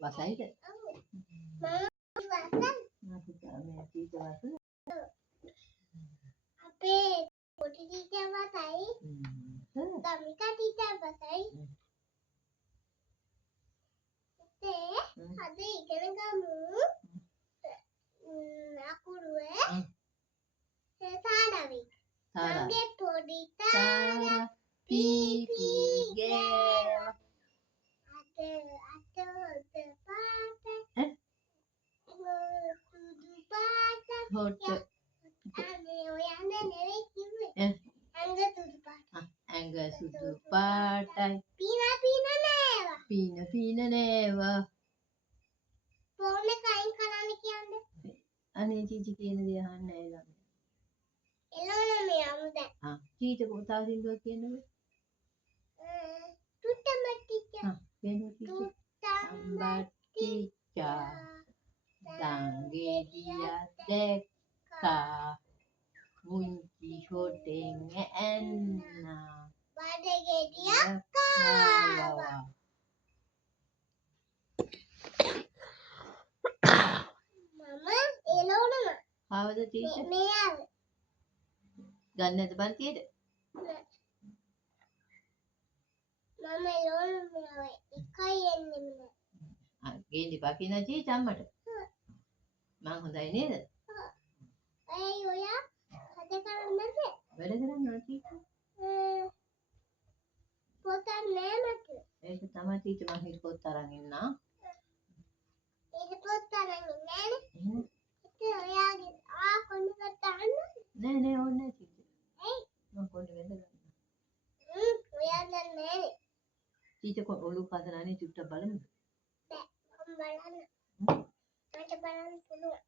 වසයිද? මේ ටීචර් වසන. අපේ පොඩි ටීචර් වසයි. දමිකා ටීචර් වසයි. අද ඉගෙන ගමු. අකුරුව සාරාවි. මගේ පොඩි තාරා පීපීගේ අත පාට සුදු පාට හොට අනේ ඔයන්න නෙවෙයි කිව්වේ ඇඟ සුදු පාටයි පීන නෑවා ෆෝන් එක අයින් කරන්න කියන්නේ අනේ චීචි කියන දේ අහන්නේ නැහැ ළමයි. එළවන මේ යමු දැන්. චීචි කොතාව සින්දුවක් කියන්නද? තුට්ටමටිච්චා. කියන්න චීචි. සම්බට්ටිච්චා. සංගේදියා දැක්කා. මුංචි හොටෙන් ඇන්නා. බඩගෙඩියක් කාවා. මම එළවනවා. ආවද චීචි? මේ ආවේ. ගන්නද පන්තියේද? මම එළවනවා. එකයි එන්නේ මම. ගේන්න එපා කියන චීචි අම්මට. මං හොඳයි නේද? ඇයි ඔයා හද කරන්නද? වැඩ කරනවා චීචි. පොතක් නෑ මට. ඒක තමයි චීචි මං හිත පොත් අරන් ඉන්නා. ඒක පොත් අරන් ඉන්නේ නෑනේ. ඉතින් ඔයාගේ කොණ්ඩෙකට දාන්න. නෑ ඕනේ නෑ චීචි. ඇයි? මං කොණ්ඩෙ වෙන්න ගන්නවා. ඔයා දැන් නෑනේ. චීචි ඔලු කසනානේ චුට්ටක් බලමු. බෑ මම බලන්න. මට බලන්න පුළුවන්.